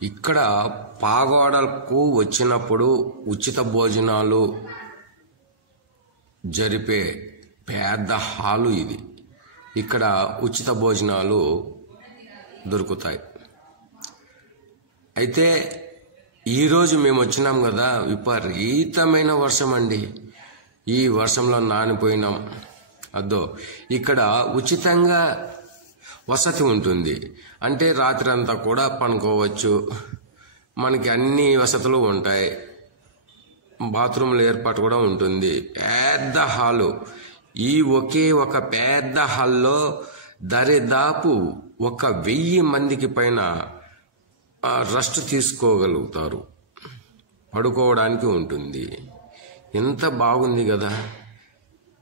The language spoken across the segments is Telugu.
ఇక్కడ పాగోడలకు వచ్చినప్పుడు ఉచిత భోజనాలు జరిపే పెద్ద హాలు ఇది. ఇక్కడ ఉచిత భోజనాలు దొరుకుతాయి. అయితే ఈరోజు మేము వచ్చినాం కదా, విపరీతమైన వర్షం అండి. ఈ వర్షంలో నానిపోయినాం. అద్దో ఇక్కడ ఉచితంగా వసతి ఉంటుంది. అంటే రాత్రి అంతా కూడా పనుకోవచ్చు. మనకి అన్ని వసతులు ఉంటాయి. బాత్రూమ్ల ఏర్పాటు కూడా ఉంటుంది. పెద్ద హాలు. ఈ ఒకే ఒక పెద్ద హాల్లో దరిదాపు 1000 మందికి పైన రెస్ట్ తీసుకోగలుగుతారు. పడుకోవడానికి ఉంటుంది. ఎంత బాగుంది కదా.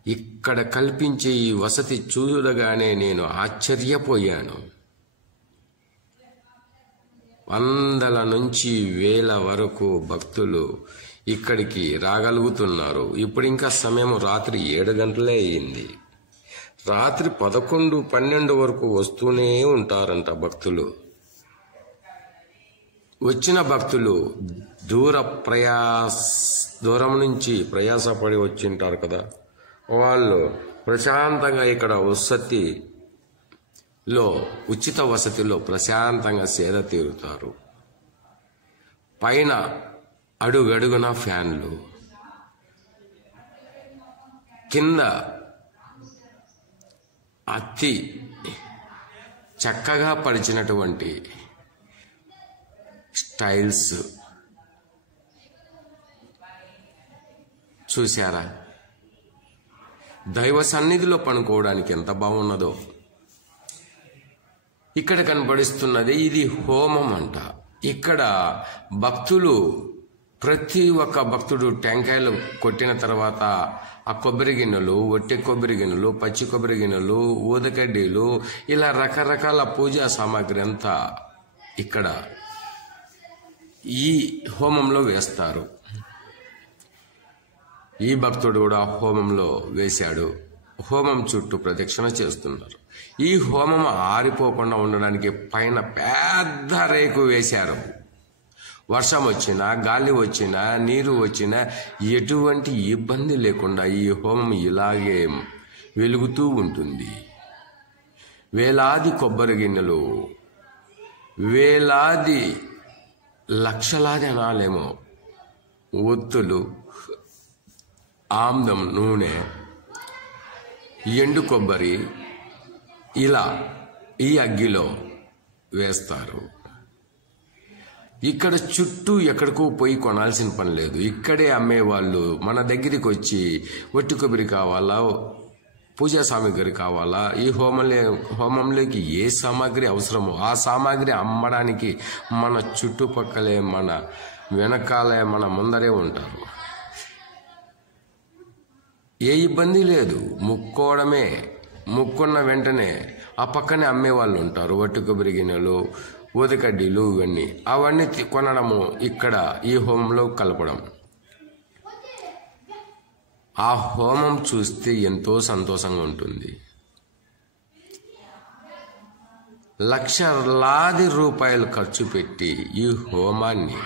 ఇక్కడ కల్పించే ఈ వసతి చూడగానే నేను ఆశ్చర్యపోయాను. 100 నుంచి 1000 వరకు భక్తులు ఇక్కడికి రాగలుగుతున్నారు. ఇప్పుడు ఇంకా సమయం రాత్రి 7 గంటలే అయింది. రాత్రి 11, 12 వరకు వస్తూనే ఉంటారంట భక్తులు. వచ్చిన భక్తులు దూరం నుంచి ప్రయాసపడి వచ్చింటారు కదా, వాళ్ళు ప్రశాంతంగా ఇక్కడ ఉచిత వసతిలో ప్రశాంతంగా సేద తీరుతారు. పైన అడుగడుగున ఫ్యాన్లు, కింద అతి చక్కగా పరిచినటువంటి స్టైల్స్ చూశారా? దైవ సన్నిధిలో పనుకోవడానికి ఎంత బాగున్నదో. ఇక్కడ కనబడిస్తున్నది ఇది హోమం అంట. ఇక్కడ భక్తులు, ప్రతి ఒక్క భక్తుడు టెంకాయలు కొట్టిన తర్వాత ఆ కొబ్బరి గిన్నెలు, ఒట్టి కొబ్బరి గిన్నెలు, పచ్చి కొబ్బరి గిన్నెలు, ఊదకడ్డీలు, ఇలా రకరకాల పూజా సామాగ్రి అంతా ఇక్కడ ఈ హోమంలో వేస్తారు. ఈ భక్తుడు కూడా హోమంలో వేశాడు. హోమం చుట్టూ ప్రదక్షిణ చేస్తున్నారు. ఈ హోమం ఆరిపోకుండా ఉండడానికి పైన పెద్ద రేకు వేశారు. వర్షం వచ్చినా, గాలి వచ్చినా, నీరు వచ్చినా ఎటువంటి ఇబ్బంది లేకుండా ఈ హోమం ఇలాగే వెలుగుతూ ఉంటుంది. వేలాది కొబ్బరి గిన్నెలు, వేలాది, లక్షలాది అనాలేమో ఒత్తులు, ఆమ్దం నూనె, ఎండు కొబ్బరి ఇలా ఈ అగ్గిలో వేస్తారు. ఇక్కడ చుట్టూ ఎక్కడికో పోయి కొనాల్సిన పని లేదు. ఇక్కడే అమ్మేవాళ్ళు మన దగ్గరికి వచ్చి ఒట్టి కొబ్బరి కావాలా, పూజా సామాగ్రి కావాలా, ఈ హోమంలోకి ఏ సామాగ్రి అవసరమో ఆ సామాగ్రి అమ్మడానికి మన చుట్టుపక్కలే, మన వెనకాలే, మన ముందరే ఉంటారు. ఏ ఇబ్బంది లేదు. ముక్కోవడమే. ముక్కున్న వెంటనే ఆ పక్కనే అమ్మేవాళ్ళు ఉంటారు. వట్టి కొబ్బరి గిన్నెలు, ఊదకడ్డీలు, అవన్నీ కొనడము, ఇక్కడ ఈ హోమంలో కలపడం. ఆ హోమం చూస్తే ఎంతో సంతోషంగా ఉంటుంది. లక్షలాది రూపాయలు ఖర్చు పెట్టి ఈ హోమాన్ని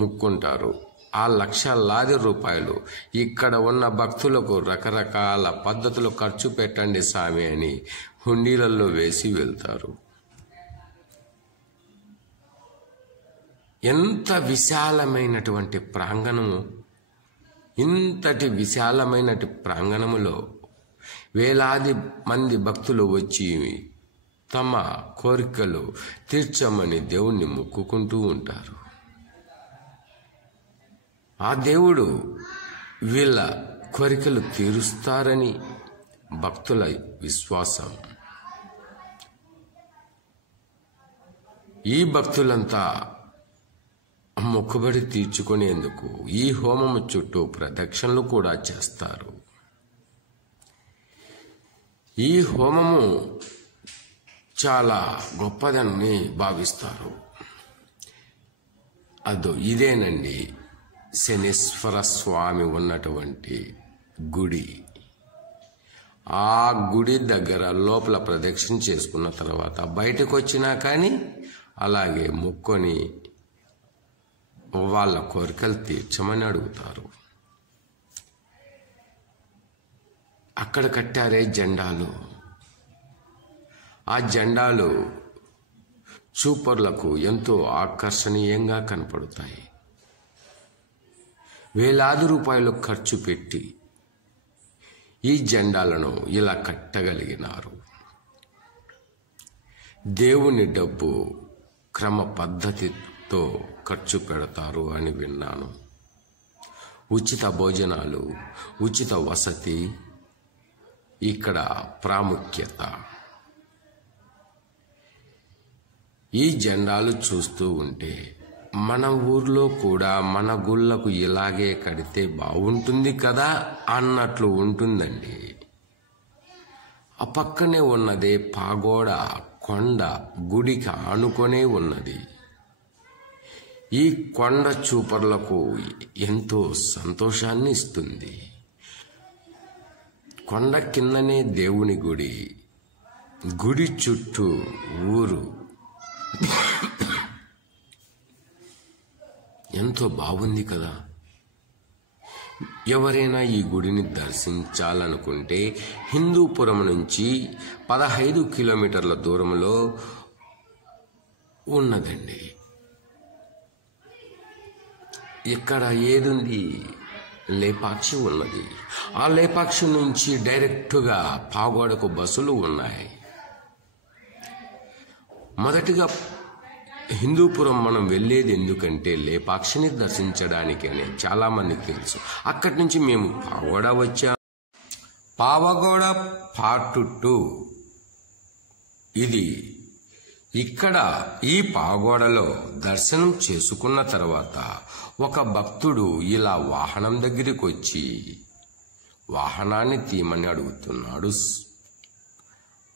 ముక్కుంటారు. ఆ లక్షలాది రూపాయలు ఇక్కడ ఉన్న భక్తులకు రకరకాల పద్ధతులు ఖర్చు పెట్టండి స్వామి అని హుండీలలో వేసి వెళ్తారు. ఎంత విశాలమైనటువంటి ప్రాంగణము! ఇంతటి విశాలమైనటి ప్రాంగణములో వేలాది మంది భక్తులు వచ్చి తమ కోరికలు తీర్చమని దేవుణ్ణి మొక్కుకుంటూ ఉంటారు. ఆ దేవుడు వీళ్ళ కోరికలు తీరుస్తారని భక్తుల విశ్వాసం. ఈ భక్తులంతా మొక్కుబడి తీర్చుకునేందుకు ఈ హోమము చుట్టూ ప్రదక్షిణలు కూడా చేస్తారు. ఈ హోమము చాలా గొప్పదని భావిస్తారు. ఇదేనండి శనీశ్వర స్వామి ఉన్నటువంటి గుడి. ఆ గుడి దగ్గర లోపల ప్రదక్షిణ చేసుకున్న తర్వాత బయటకు వచ్చినా కానీ అలాగే మొక్కుని వాళ్ళ కోరికలు తీర్చమని అడుగుతారు. అక్కడ కట్టారే జెండాలు, ఆ జెండాలు చూపర్లకు ఎంతో ఆకర్షణీయంగా కనపడతాయి. వేలాది రూపాయలు ఖర్చు పెట్టి ఈ జెండాలను ఇలా కట్టగలిగినారు. దేవుని డబ్బు క్రమ పద్ధతితో ఖర్చు పెడతారు అని విన్నాను. ఉచిత భోజనాలు, ఉచిత వసతి ఇక్కడ ప్రాముఖ్యత. ఈ జెండాలు చూస్తూ ఉంటే మన ఊర్లో కూడా మన గుళ్ళకు ఇలాగే కడితే బాగుంటుంది కదా అన్నట్లు ఉంటుందండి. ఆ పక్కనే ఉన్నదే పాగోడ కొండ, గుడికి ఆనుకొనే ఉన్నది. ఈ కొండ చూపర్లకు ఎంతో సంతోషాన్ని ఇస్తుంది. కొండ కిందనే దేవుని గుడి, గుడి చుట్టూ ఊరు. ఎంతో బాగుంది కదా. ఎవరైనా ఈ గుడిని దర్శించాలనుకుంటే హిందూపురం నుంచి 15 కిలోమీటర్ల దూరంలో ఉన్నదండి. ఇక్కడ ఏదుంది? లేపాక్షి ఉన్నది. ఆ లేపాక్షి నుంచి డైరెక్టుగా పాగోడకు బస్సులు ఉన్నాయి. మొదటిగా హిందూపురం మనం వెళ్ళేది ఎందుకంటే లేపాక్షిని దర్శించడానికి అని చాలా మందికి తెలుసు. అక్కడి నుంచి మేము పాగోడ వచ్చాం. పావగోడ పార్ట్ 2 ఇది. ఇక్కడ ఈ పాగోడలో దర్శనం చేసుకున్న తర్వాత ఒక భక్తుడు ఇలా వాహనం దగ్గరికి వచ్చి వాహనాన్ని తీయమని అడుగుతున్నాడు.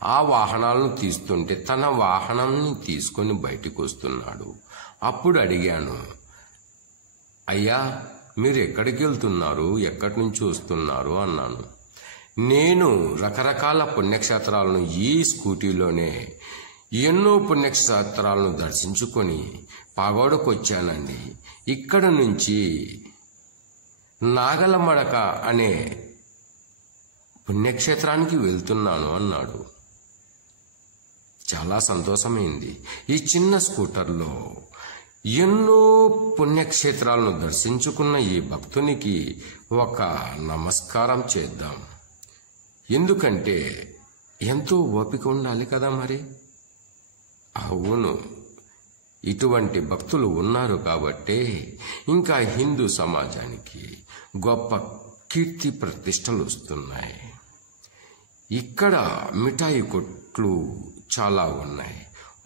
ఆ వాహనాలను తీస్తుంటే తన వాహనాన్ని తీసుకొని బయటికి వస్తున్నాడు. అప్పుడు అడిగాను, అయ్యా మీరు ఎక్కడికి వెళ్తున్నారు, ఎక్కడి నుంచి వస్తున్నారు అన్నాను. నేను రకరకాల పుణ్యక్షేత్రాలను ఈ స్కూటీలోనే ఎన్నో పుణ్యక్షేత్రాలను దర్శించుకొని పాగోడకు వచ్చానండి. ఇక్కడ నుంచి నాగలమడక అనే పుణ్యక్షేత్రానికి వెళ్తున్నాను అన్నాడు. చాలా సంతోషమైంది. ఈ చిన్న స్కూటర్లో ఎన్నో పుణ్యక్షేత్రాలను దర్శించుకున్న ఈ భక్తునికి ఒక నమస్కారం చేద్దాం. ఎందుకంటే ఎంతో ఓపిక ఉండాలి కదా మరి. అవును, ఇటువంటి భక్తులు ఉన్నారు కాబట్టే ఇంకా హిందూ సమాజానికి గొప్ప కీర్తి ప్రతిష్టలు వస్తున్నాయి. ఇక్కడ మిఠాయి కొట్లు చాలా ఉన్నాయి.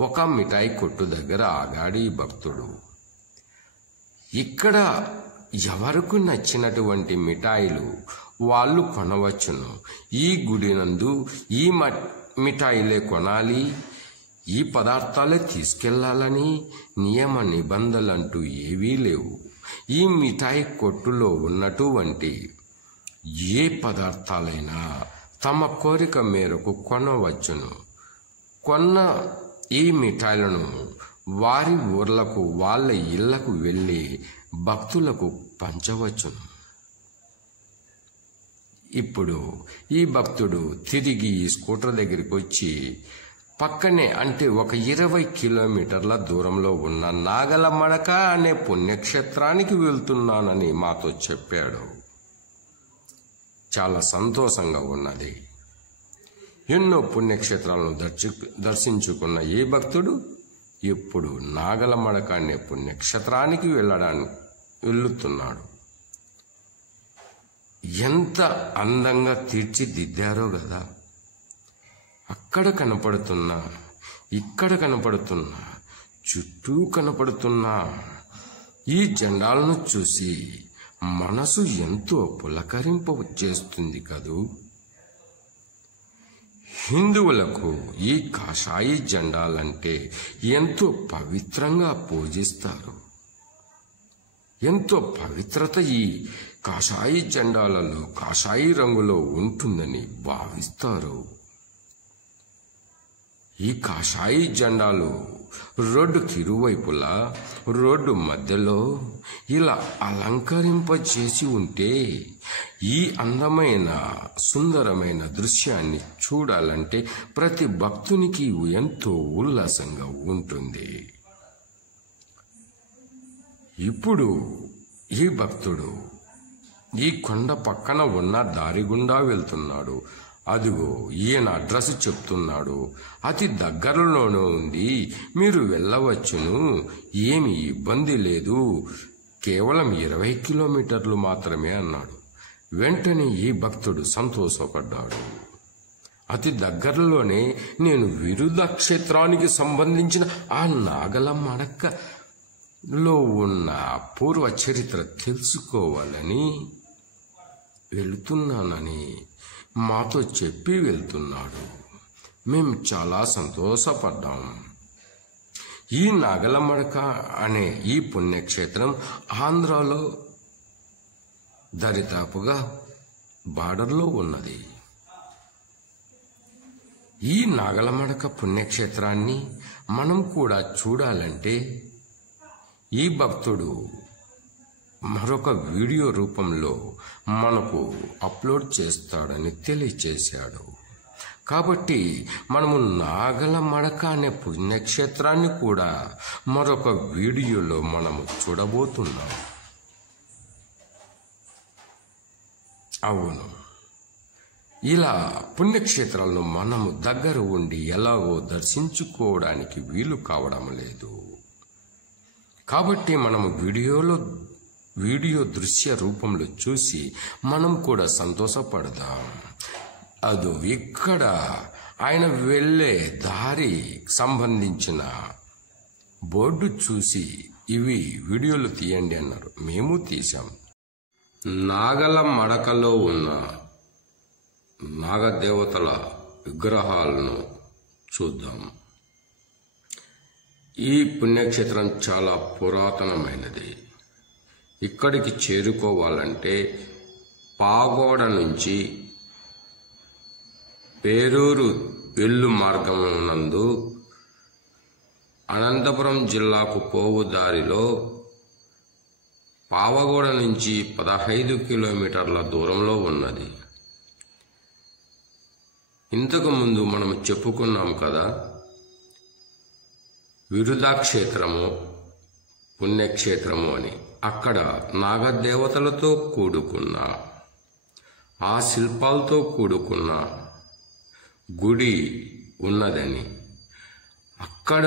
ఒక మిఠాయి కొట్టు దగ్గర ఆగాడు ఈ భక్తుడు. ఇక్కడ ఎవరికి నచ్చినటువంటి మిఠాయిలు వాళ్ళు కొనవచ్చును. ఈ గుడి నందు ఈ మిఠాయిలే కొనాలి, ఈ పదార్థాలే తీసుకెళ్లాలని నియమ నిబంధనలంటూ ఏవీ లేవు. ఈ మిఠాయి కొట్టులో ఉన్నటువంటి ఏ పదార్థాలైనా తమ కోరిక మేరకు కొనవచ్చును. కొన్న ఈ మిఠాయిలను వారి ఊర్లకు వాళ్ళ ఇళ్లకు వెళ్ళి భక్తులకు పంచవచ్చును. ఇప్పుడు ఈ భక్తుడు తిరిగి ఈ స్కూటర్ దగ్గరికి వచ్చి పక్కనే అంటే ఒక 20 కిలోమీటర్ల దూరంలో ఉన్న నాగలమడక అనే పుణ్యక్షేత్రానికి వెళ్తున్నానని మాతో చెప్పాడు. చాలా సంతోషంగా ఉన్నది. ఎన్నో పుణ్యక్షేత్రాలను దర్శించుకున్న ఈ భక్తుడు ఇప్పుడు నాగలమడక అనే పుణ్యక్షేత్రానికి వెళ్తున్నాడు. ఎంత అందంగా తీర్చిదిద్దారో కదా. అక్కడ కనపడుతున్నా, ఇక్కడ కనపడుతున్నా, చుట్టూ కనపడుతున్నా ఈ జెండాలను చూసి మనసు ఎంతో పులకరింప చేస్తుంది కదూ. హిందువులకు ఈ కాషాయి జెండాలంటే ఎంతో పవిత్రంగా పూజిస్తారు. ఎంతో పవిత్రత ఈ కాషాయి జెండాలలో కాషాయి రంగులో ఉంటుందని భావిస్తారు. ఈ కాషాయి జెండాలు రోడ్డుకి ఇరువైపులా రోడ్డు మధ్యలో ఇలా అలంకరింపచేసి ఉంటే ఈ అందమైన సుందరమైన దృశ్యాన్ని చూడాలంటే ప్రతి భక్తునికి ఎంతో ఉల్లాసంగా ఉంటుంది. ఇప్పుడు ఈ భక్తుడు ఈ కొండ పక్కన ఉన్న దారి గుండా వెళ్తున్నాడు. అదిగో ఈయన అడ్రస్ చెప్తున్నాడు. అతి దగ్గరలోనే ఉంది, మీరు వెళ్ళవచ్చును, ఏమి ఇబ్బంది లేదు, కేవలం 20 కిలోమీటర్లు మాత్రమే అన్నాడు. వెంటనే ఈ భక్తుడు సంతోషపడ్డాడు. అతి దగ్గరలోనే నేను విరుధ క్షేత్రానికి సంబంధించిన ఆ నాగల మడకలో ఉన్న పూర్వ చరిత్ర తెలుసుకోవాలని వెళుతున్నానని మాతో చెప్పి వెళ్తున్నాడు. మేము చాలా సంతోషపడ్డాం. ఈ నాగల మడక అనే ఈ పుణ్యక్షేత్రం ఆంధ్రాలో దరిదాపుగా బార్డర్లో ఉన్నది. ఈ నాగలమడక పుణ్యక్షేత్రాన్ని మనం కూడా చూడాలంటే ఈ భక్తుడు మరొక వీడియో రూపంలో మనకు అప్లోడ్ చేస్తాడని తెలియచేశాడు. కాబట్టి మనము నాగలమడక అనే పుణ్యక్షేత్రాన్ని కూడా మరొక వీడియోలో మనము చూడబోతున్నాం. అవును, ఇలా పుణ్యక్షేత్రాలను మనము దగ్గర ఉండి ఎలాగో దర్శించుకోవడానికి వీలు కావడం లేదు. కాబట్టి మనము వీడియో దృశ్య రూపంలో చూసి మనం కూడా సంతోషపడదాం. అదో ఇక్కడ ఆయన వెళ్ళే దారి సంబంధించిన బోర్డు చూసి ఇవి వీడియోలు తీయండి అన్నారు. మేము తీసాం. నాగల మడకలో ఉన్న నాగదేవతల విగ్రహాలను చూద్దాం. ఈ పుణ్యక్షేత్రం చాలా పురాతనమైనది. ఇక్కడికి చేరుకోవాలంటే పాగోడ నుంచి పేరూరు వెళ్ళు మార్గం నందు అనంతపురం జిల్లాకు పోవు దారిలో పావగోడ నుంచి 15 కిలోమీటర్ల దూరంలో ఉన్నది. ఇంతకు ముందు మనం చెప్పుకున్నాం కదా, విరుధాక్షేత్రము పుణ్యక్షేత్రము అని. అక్కడ నాగదేవతలతో కూడుకున్న ఆ శిల్పాలతో కూడుకున్న గుడి ఉన్నదని, అక్కడ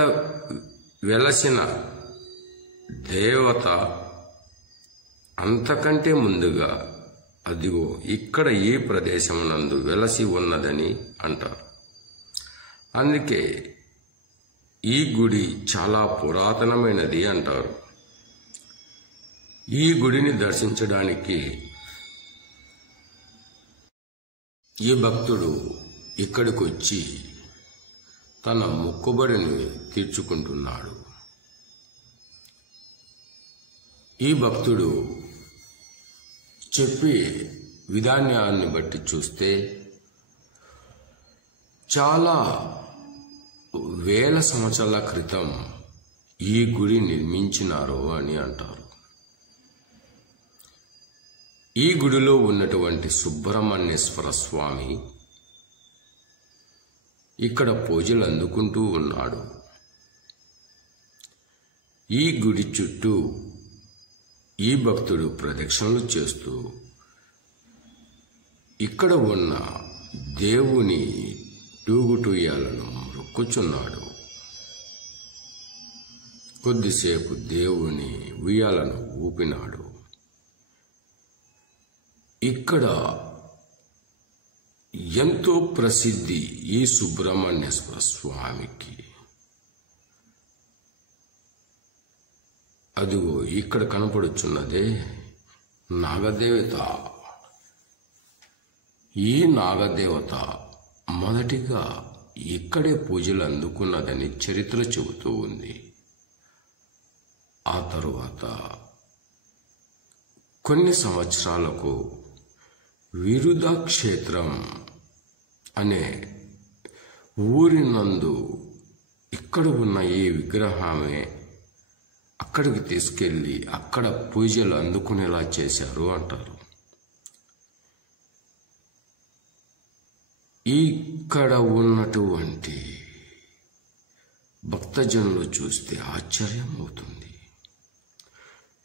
వెలసిన దేవత అంతకంటే ముందుగా అదిగో ఇక్కడ ఈ ప్రదేశం నందు వెలసి ఉన్నదని అంటారు. అందుకే ఈ గుడి చాలా పురాతనమైనది అంటారు. ఈ గుడిని దర్శించడానికి ఈ భక్తుడు ఇక్కడికి వచ్చి తన మొక్కుబడిని తీర్చుకుంటున్నాడు. ఈ భక్తుడు చెప్పే విధానాన్ని బట్టి చూస్తే చాలా వేల సంవత్సరాల క్రితం ఈ గుడి నిర్మించినారు అని అంటారు. ఈ గుడిలో ఉన్నటువంటి సుబ్రహ్మణ్యేశ్వర స్వామి ఇక్కడ పూజలు అందుకుంటూ ఉన్నాడు. ఈ గుడి చుట్టూ ఈ భక్తుడు ప్రదక్షిణలు చేస్తూ ఇక్కడ ఉన్న దేవుని టూగుటూయాలను మొక్కుచున్నాడు. కొద్దిసేపు దేవుని ఉయ్యాలను ఊపినాడు. ఇక్కడ ఎంతో ప్రసిద్ధి ఈ సుబ్రహ్మణ్యేశ్వర స్వామికి. అదిగో ఇక్కడ కనపడుచున్నదే నాగదేవత. ఈ నాగదేవత మొదటిగా ఇక్కడే పూజలు అందుకున్నదని చరిత్ర చెబుతూ ఉంది. ఆ తరువాత కొన్ని సంవత్సరాలకు విరుధాక్షేత్రం అనే ఊరినందు ఇక్కడ ఉన్న ఈ విగ్రహమే అక్కడికి తీసుకెళ్ళి అక్కడ పూజలు అందుకునేలా చేశారు అంటారు. ఇక్కడ ఉన్నటువంటి భక్తజనులు చూస్తే ఆశ్చర్యం అవుతుంది.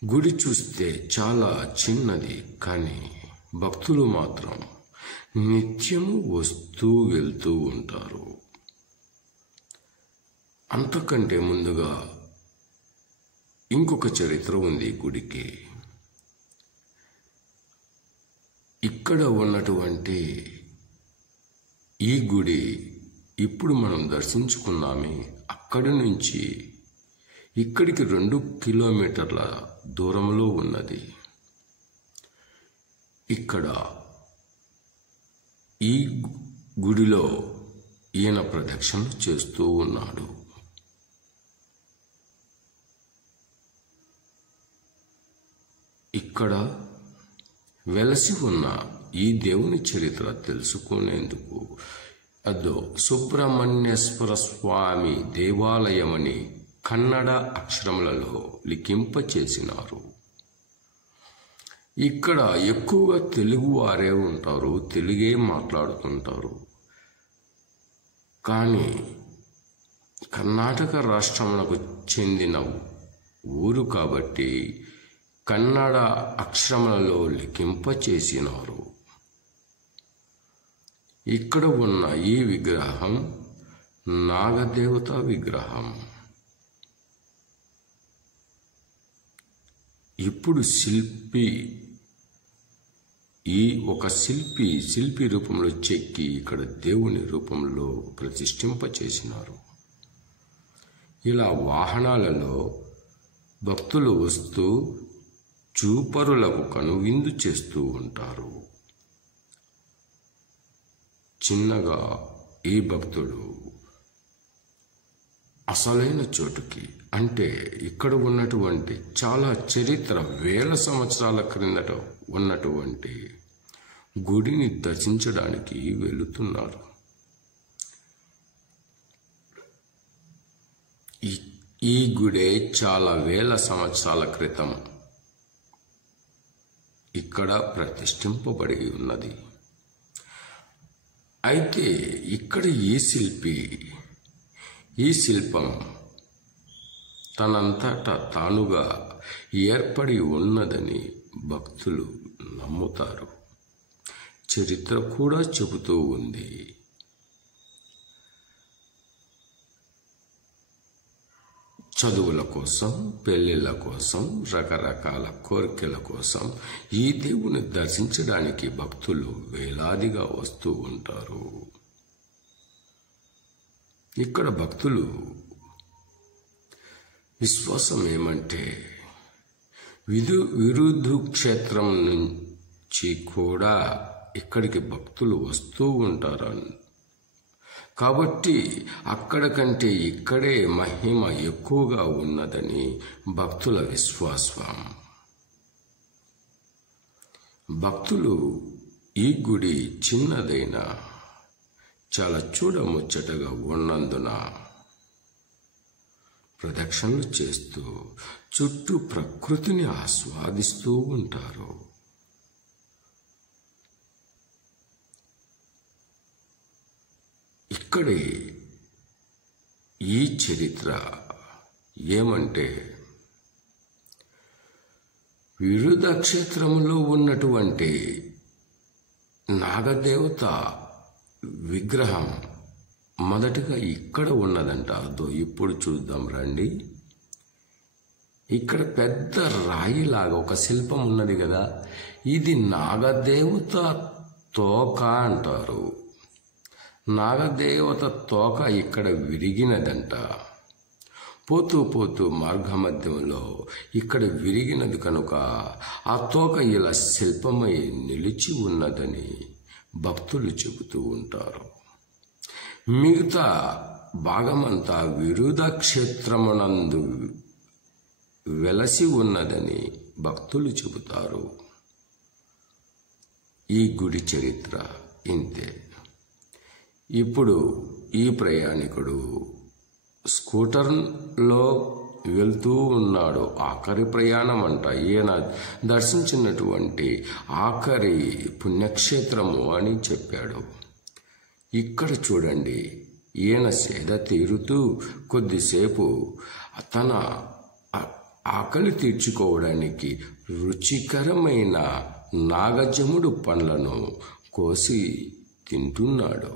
గుడి చూస్తే చాలా చిన్నది, కానీ భక్తులు మాత్రం నిత్యము వస్తూ వెళ్తూ ఉంటారు. అంతకంటే ముందుగా ఇంకొక చరిత్ర ఉంది గుడికి. ఇక్కడ ఉన్నటువంటి ఈ గుడి ఇప్పుడు మనం దర్శించుకున్నామే, అక్కడి నుంచి ఇక్కడికి 2 కిలోమీటర్ల దూరంలో ఉన్నది. ఇక్కడ ఈ గుడిలో ఈయన ప్రదక్షిణలు చేస్తూ ఉన్నాడు. ఇక్కడ వెలసి ఉన్న ఈ దేవుని చరిత్ర తెలుసుకునేందుకు అదో సుబ్రహ్మణ్యేశ్వర స్వామి దేవాలయమని కన్నడ అక్షరములలో లిఖింపచేసినారు. ఇక్కడ ఎక్కువగా తెలుగు వారే ఉంటారు, తెలుగే మాట్లాడుతుంటారు. కానీ కర్ణాటక రాష్ట్రమునకు చెందిన ఊరు కాబట్టి కన్నడ అక్షరములలో లిఖింపచేసినారు. ఇక్కడ ఉన్న ఈ విగ్రహం నాగదేవత విగ్రహం. ఇప్పుడు ఒక శిల్పి రూపంలో చెక్కి ఇక్కడ దేవుని రూపంలో ప్రతిష్ఠింపచేసినారు. ఇలా వాహనాలలో భక్తులు వస్తూ చూపరులకు కనువిందు చేస్తూ ఉంటారు. చిన్నగా ఈ భక్తుడు అసలైన చోటుకి, అంటే ఇక్కడ ఉన్నటువంటి చాలా చరిత్ర, వేల సంవత్సరాల క్రిందట ఉన్నటువంటి గుడిని దర్శించడానికి వెళుతున్నారు. ఈ గుడే చాలా వేల సంవత్సరాల క్రితం ఇక్కడ ప్రతిష్ఠింపబడి ఉన్నది. అయితే ఇక్కడ ఈ శిల్పం తనంతటా తానుగా ఏర్పడి ఉన్నదని భక్తులు నమ్ముతారు. చరిత్ర కూడా చెబుతూ ఉంది. చదువుల కోసం, పెళ్లిళ్ళ కోసం, రకరకాల కోరికల కోసం ఈ దేవుని దర్శించడానికి భక్తులు వేలాదిగా వస్తూ ఉంటారు. ఇక్కడ భక్తులు విశ్వాసం ఏమంటే విరుద్ధు క్షేత్రం నుంచి కూడా ఇక్కడికి భక్తులు వస్తూ ఉంటారని, కాబట్టి అక్కడ కంటే ఇక్కడే మహిమ ఎక్కువగా ఉన్నదని భక్తుల విశ్వాసం. భక్తులు ఈ గుడి చిన్నదైనా చాలా చూడముచ్చటగా ఉన్నందున ప్రదక్షిణలు చేస్తూ చుట్టూ ప్రకృతిని ఆస్వాదిస్తూ ఉంటారు. ఇక్కడి ఈ చరిత్ర ఏమంటే విరుద్ధ క్షేత్రంలో ఉన్నటువంటి నాగదేవత విగ్రహం మొదటగా ఇక్కడ ఉన్నదంట. అదో ఇప్పుడు చూద్దాం రండి. ఇక్కడ పెద్ద రాయిలాగా ఒక శిల్పం ఉన్నది కదా, ఇది నాగదేవత తోక అంటారు. నాగదేవత తోక ఇక్కడ విరిగినదంట. పోతూ పోతూ మార్గమధ్యంలో ఇక్కడ విరిగినది కనుక ఆ తోక ఇలా శిల్పమై నిలిచి ఉన్నదని భక్తులు చెబుతూ ఉంటారు. మిగతా భాగమంతా విరుద్ధ క్షేత్రమునందు వెలసి ఉన్నదని భక్తులు చెబుతారు. ఈ గుడి చరిత్ర ఇంతే. ఇప్పుడు ఈ ప్రయాణికుడు స్కూటర్లో వెళ్తూ ఉన్నాడు. ఆఖరి ప్రయాణం అంట. ఈయన దర్శించినటువంటి ఆఖరి పుణ్యక్షేత్రము అని చెప్పాడు. ఇక్కడ చూడండి, ఈయన సేద తీరుతూ కొద్దిసేపు తన ఆకలి తీర్చుకోవడానికి రుచికరమైన నాగజముడు పండ్లను కోసి తింటున్నాడు.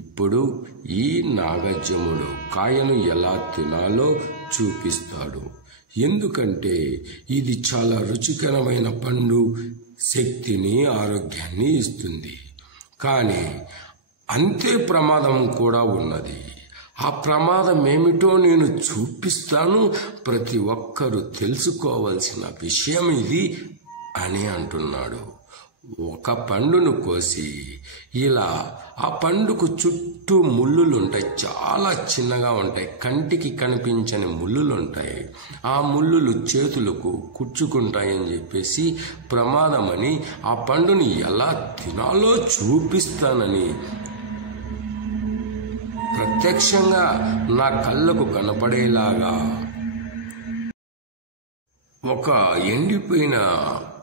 ఇప్పుడు ఈ నాగజముడు కాయను ఎలా తినాలో చూపిస్తాడు. ఎందుకంటే ఇది చాలా రుచికరమైన పండు, శక్తిని ఆరోగ్యాన్ని ఇస్తుంది. కానీ అంతే ప్రమాదం కూడా ఉన్నది. ఆ ప్రమాదం ఏమిటో నేను చూపిస్తాను, ప్రతి ఒక్కరూ తెలుసుకోవాల్సిన విషయం ఇది అని అంటున్నాడు. ఒక పండును కోసి ఇలా ఆ పండుకు చుట్టూ ముళ్ళులుంటాయి, చాలా చిన్నగా ఉంటాయి, కంటికి కనిపించని ముళ్ళులుంటాయి. ఆ ముళ్ళులు చేతులకు కుచ్చుకుంటాయని చెప్పేసి ప్రమాదమని ఆ పండుని ఎలా తినాలో చూపిస్తానని ప్రత్యక్షంగా నా కళ్ళకు కనపడేలాగా ఒక ఎండిపోయిన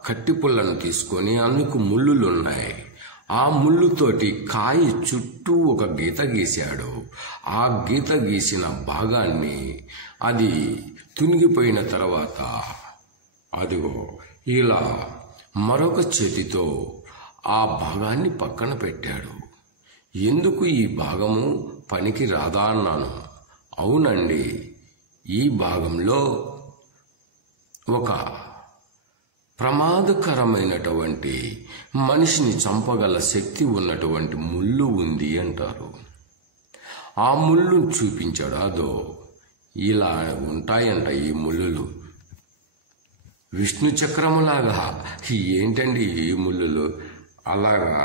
కట్టిపుల్లను తీసుకొని అందుకు ముళ్ళులున్నాయి. ఆ ముళ్ళుతోటి కాయ చుట్టూ ఒక గీత గీశాడు. ఆ గీత గీసిన భాగాన్ని అది తునిగిపోయిన తర్వాత అదిగో ఇలా మరొక చేతితో ఆ భాగాన్ని పక్కన పెట్టాడు. ఎందుకు ఈ భాగము పనికి రాదా అన్నాను. అవునండి, ఈ భాగంలో ఒక ప్రమాదకరమైనటువంటి మనిషిని చంపగల శక్తి ఉన్నటువంటి ముళ్ళు ఉంది అంటారు. ఆ ముళ్ళు చూపించాడు. అదో ఇలా ఉంటాయంట ఈ ముళ్ళులు, విష్ణు చక్రములాగా. ఏంటండి ఈ ముళ్ళులు? అలాగా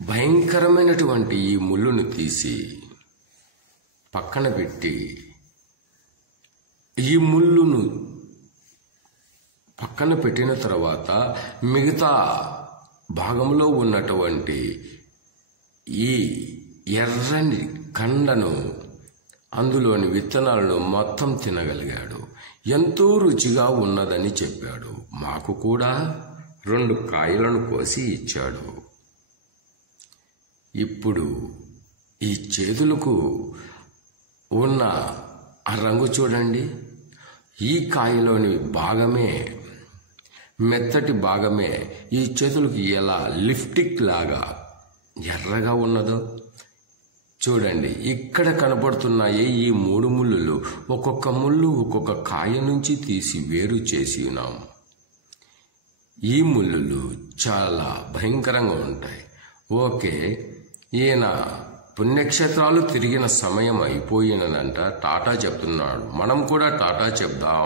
భయంకరమైనటువంటి ఈ ముళ్ళును తీసి పక్కన పెట్టి ఈ ముళ్ళును పక్కన పెట్టిన తర్వాత మిగతా భాగంలో ఉన్నటువంటి ఈ ఎర్రని కండను, అందులోని విత్తనాలను మొత్తం తినగలిగాడు. ఎంతో రుచిగా ఉన్నదని చెప్పాడు. మాకు కూడా 2 కాయలను కోసి ఇచ్చాడు. ఇప్పుడు ఈ చేతులకు ఉన్న ఆ రంగు చూడండి. ఈ కాయలోని భాగమే, మెత్తటి భాగమే ఈ చేతులకు ఎలా లిప్స్టిక్ లాగా ఎర్రగా ఉన్నదో చూడండి. ఇక్కడ కనపడుతున్నాయి ఈ 3 ముళ్ళులు. ఒక్కొక్క ముళ్ళు ఒక్కొక్క కాయ నుంచి తీసి వేరు చేసి ఉన్నాం. ఈ ముళ్ళులు చాలా భయంకరంగా ఉంటాయి. ఓకే, ఈయన పుణ్యక్షేత్రాలు తిరిగిన సమయం అయిపోయినదంట. టాటా చెప్తున్నాడు. మనం కూడా టాటా చెప్దాం.